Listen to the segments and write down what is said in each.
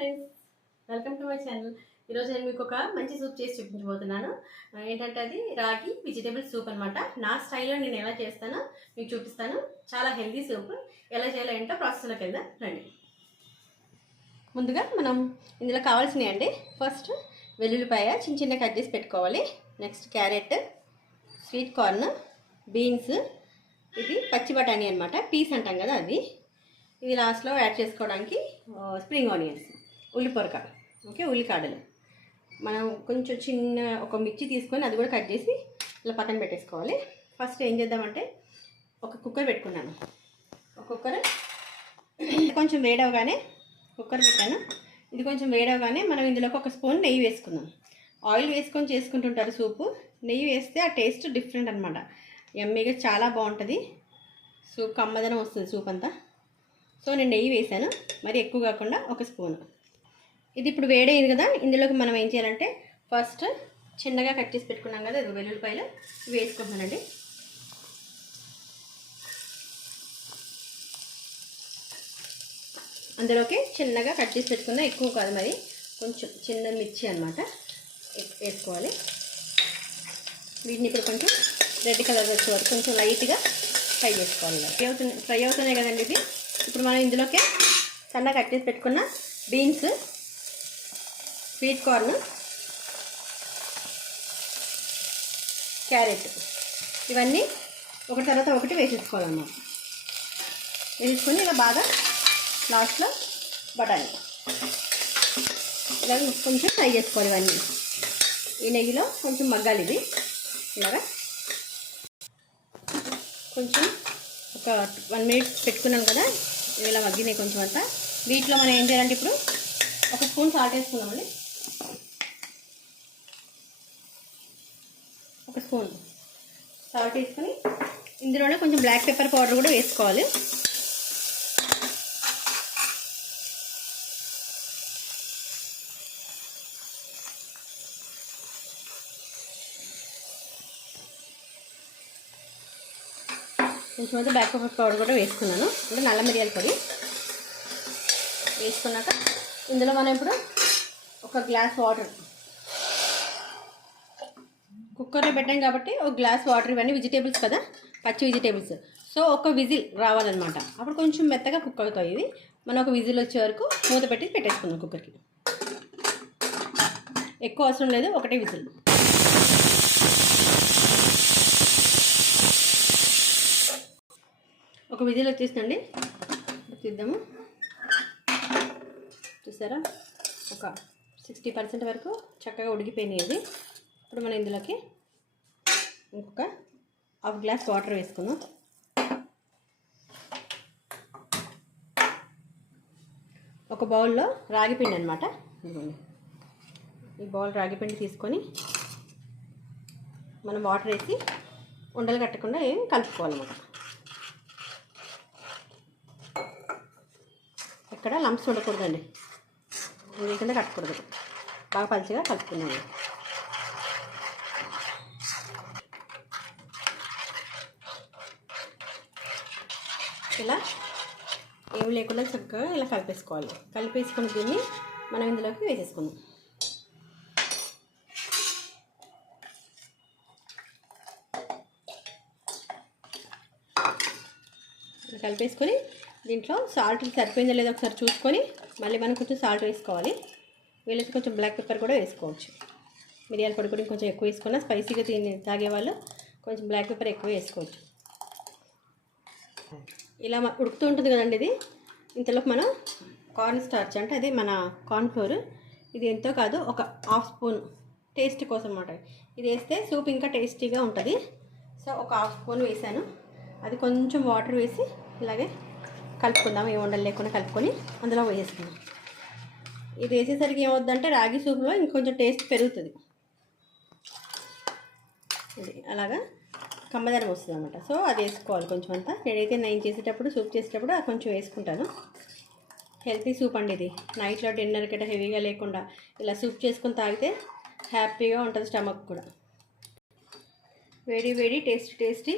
Friends, welcome to my channel. ఈరోజు నేను మీకు ఒక మంచి సూప్ చేసి చూపించబోతున్నాను. ఏంటంటే అది రాగి వెజిటేబుల్ సూప్ అనమాట. నా స్టైల్లో నేను ఎలా చేస్తానో మీకు చూపిస్తాను. చాలా హెల్దీ సూప్. ఎలా చేయాలో ఏంటో ప్రాసెస్లోకి వెళ్దాం రండి. ముందుగా మనం ఇందులో కావాల్సినవి అండి. ఫస్ట్ వెల్లుల్లిపాయ చిన్న చిన్న కట్ చేసి పెట్టుకోవాలి. Next carrot, sweet corn, beans, ఇది పచ్చి బఠానీ అనమాట, పీస్ అంటాం కదా అది. ఇది లాస్ట్లో యాడ్ చేసుకోవడానికి స్ప్రింగ్ ఆనియన్స్, ఉల్లిపొరక, ఓకే, ఉల్లికాడలు. మనం కొంచెం చిన్న ఒక మిర్చి తీసుకొని అది కూడా కట్ చేసి ఇలా పక్కన పెట్టేసుకోవాలి. ఫస్ట్ ఏం చేద్దామంటే ఒక కుక్కర్ పెట్టుకున్నాను. ఒక కుక్కర్ కొంచెం వేడవగానే కుక్కర్ పెట్టాను. ఇది కొంచెం వేడవగానే మనం ఇందులోకి ఒక స్పూన్ నెయ్యి వేసుకుందాం. ఆయిల్ వేసుకొని చేసుకుంటుంటారు సూపు. నెయ్యి వేస్తే ఆ టేస్ట్ డిఫరెంట్ అనమాట. యమ్మీగా చాలా బాగుంటుంది సూప్, కమ్మదనం వస్తుంది సూప్ అంతా. సో నేను నెయ్యి వేసాను, మరి ఎక్కువ కాకుండా ఒక స్పూన్. ఇది ఇప్పుడు వేడైంది కదా, ఇందులోకి మనం ఏం చేయాలంటే ఫస్ట్ చిన్నగా కట్ చేసి పెట్టుకున్నాం కదా ఇది వెల్లుల్లిపాయలు, ఇవి వేసుకుంటున్నానండి. అందులోకి చిన్నగా కట్ చేసి పెట్టుకున్నా, ఎక్కువ కాదు మరి, కొంచెం చిన్న మిర్చి అనమాట వేసుకోవాలి. వీటిని ఇప్పుడు కొంచెం రెడ్ కలర్ వచ్చే వరకు కొంచెం లైట్గా ఫ్రై చేసుకోవాలి. ఫ్రై అవుతున్నాయి కదండి ఇది. ఇప్పుడు మనం ఇందులోకి సన్నగా కట్ చేసి పెట్టుకున్న బీన్స్, స్వీట్ కార్న్, క్యారెట్, ఇవన్నీ ఒకటి తర్వాత ఒకటి వేసేసుకోవాలన్నమాట. వేసేసుకొని ఇలా బాగా లాస్ట్లో బఠానీ ఇలా కొంచెం ఫ్రై చేసుకోవాలి. ఇవన్నీ ఈ నెయ్యిలో కొంచెం మగ్గాలి. ఇది ఇలాగా కొంచెం ఒక 1 మినిట్ పెట్టుకున్నాం కదా, ఇలా మగ్గినాయి కొంచెం అంతా. వీటిలో మనం ఏం చేయాలంటే ఇప్పుడు ఒక స్పూన్ సాల్ట్ వేసుకుందామండి. ఒక స్పూన్ సాల్ట్ వేసుకొని ఇందులోనే కొంచెం బ్లాక్ పెప్పర్ పౌడర్ కూడా వేసుకోవాలి. కొంచెం అయితే బ్లాక్ పెప్పర్ పౌడర్ కూడా వేసుకున్నాను, అంటే నల్ల మిరియాల పొడి వేసుకున్నాక ఇందులో మనం ఇప్పుడు ఒక గ్లాస్ వాటర్, కుక్కర్లో పెట్టాం కాబట్టి ఒక గ్లాస్ వాటర్, ఇవన్నీ వెజిటేబుల్స్ కదా, పచ్చి వెజిటేబుల్స్. సో ఒక విజిల్ రావాలన్నమాట, అప్పుడు కొంచెం మెత్తగా కుక్ అవుతాయి ఇవి. మనం ఒక విజిల్ వచ్చే వరకు మూత పెట్టి పెట్టేసుకుందాం కుక్కర్కి. ఎక్కువ అవసరం లేదు, ఒకటే విజిల్. ఒక విజిల్ వచ్చేసిందండి, తీద్దాము. చూసారా, ఒక 60% వరకు చక్కగా ఉడికిపోయినాయి ఇది. ఇప్పుడు మనం ఇందులోకి ఇంకొక హాఫ్ గ్లాస్ వాటర్ వేసుకుందాం. ఒక బౌల్లో రాగిపిండి అనమాట, ఈ బౌల్ రాగిపిండి తీసుకొని మనం వాటర్ వేసి ఉండలు కట్టకుండా ఏం కలుపుకోవాలన్నమాట. ఇక్కడ లంప్స్ ఉండకూడదండి, ఇది కింద కట్టకూడదు, బాగా పలుచగా కలుపుకున్నాను. ఇలా ఏమి లేకుండా చక్కగా ఇలా కలిపేసుకోవాలి. కలిపేసుకుని దీన్ని మనం ఇందులోకి వేసేసుకుందాం. కలిపేసుకొని దీంట్లో సాల్ట్ సరిపోయిందో లేదో ఒకసారి చూసుకొని మళ్ళీ మనం కొంచెం సాల్ట్ వేసుకోవాలి. వీళ్ళకి కొంచెం బ్లాక్ పెప్పర్ కూడా వేసుకోవచ్చు. మిరియాల పొడి కూడా కొంచెం ఎక్కువ వేసుకున్నా, స్పైసీగా తాగేవాళ్ళు కొంచెం బ్లాక్ పెప్పర్ ఎక్కువ వేసుకోవచ్చు. ఇలా ఉడుకుతూ ఉంటుంది కదండి ఇది. ఇంతలోకి మనం కార్న్ స్టార్చ్, అంటే అదే మన కార్న్ ఫ్లోర్, ఇది ఎంతో కాదు ఒక హాఫ్ స్పూన్ టేస్ట్ కోసం అన్నమాట. ఇది వేస్తే సూప్ ఇంకా టేస్టీగా ఉంటుంది. సో ఒక హాఫ్ స్పూన్ వేసాను. అది కొంచెం వాటర్ వేసి ఇలాగే కలుపుకుందాం, ఏ ఉండలు లేకుండా కలుపుకొని అందులో వేసేసుకుందాం. ఇది వేసేసరికి ఏమవుద్దంటే రాగి సూప్లో ఇంకొంచెం టేస్ట్ పెరుగుతుంది, ఇది అలాగా కమ్మదనం వస్తుంది అన్నమాట. సో అది వేసుకోవాలి కొంచెం అంతా. నేనైతే చేసేటప్పుడు సూప్ చేసేటప్పుడు అది కొంచెం వేసుకుంటాను. హెల్తీ సూప్ అండి ఇది. నైట్లో డిన్నర్ గట్రా హెవీగా లేకుండా ఇలా సూప్ చేసుకొని తాగితే హ్యాపీగా ఉంటుంది స్టమక్ కూడా. వేడి వేడి టేస్టీ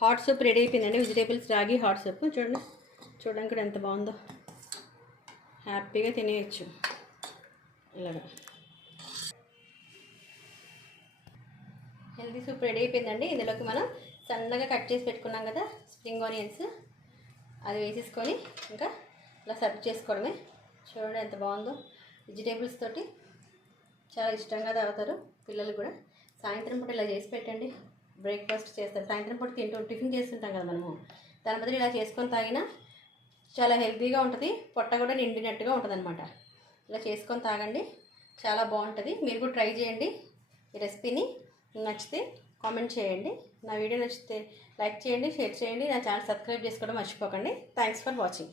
హాట్ సూప్ రెడీ అయిపోయిందండి. వెజిటేబుల్స్ రాగి హాట్ సూప్ చూడండి, చూడడానికి కూడా ఎంత బాగుందో. హ్యాపీగా తినేయచ్చు ఇలాగా. హెల్తీ సూప్ రెడీ అయిపోయిందండి. ఇందులోకి మనం సన్నగా కట్ చేసి పెట్టుకున్నాం కదా స్ప్రింగ్ ఆనియన్స్, అది వేసేసుకొని ఇంకా ఇలా సర్వ్ చేసుకోవడమే. చూడండి ఎంత బాగుందో. వెజిటేబుల్స్ తోటి చాలా ఇష్టంగా తాగుతారు పిల్లలు కూడా. సాయంత్రం పూట ఇలా చేసి పెట్టండి, బ్రేక్ఫాస్ట్ చేస్తారు. సాయంత్రం పూట టిఫిన్ చేస్తుంటాం కదా మనము, దాని బదులు ఇలా చేసుకొని తాగినా చాలా హెల్తీగా ఉంటుంది, పొట్ట కూడా నిండినట్టుగా ఉంటుంది అనమాట. ఇలా చేసుకొని తాగండి, చాలా బాగుంటుంది. మీరు కూడా ట్రై చేయండి ఈ రెసిపీని. నచ్చితే కామెంట్ చేయండి. నా వీడియో నచ్చితే లైక్ చేయండి, షేర్ చేయండి. నా ఛానల్ సబ్స్క్రైబ్ చేసుకోవడం మర్చిపోకండి. Thanks for watching.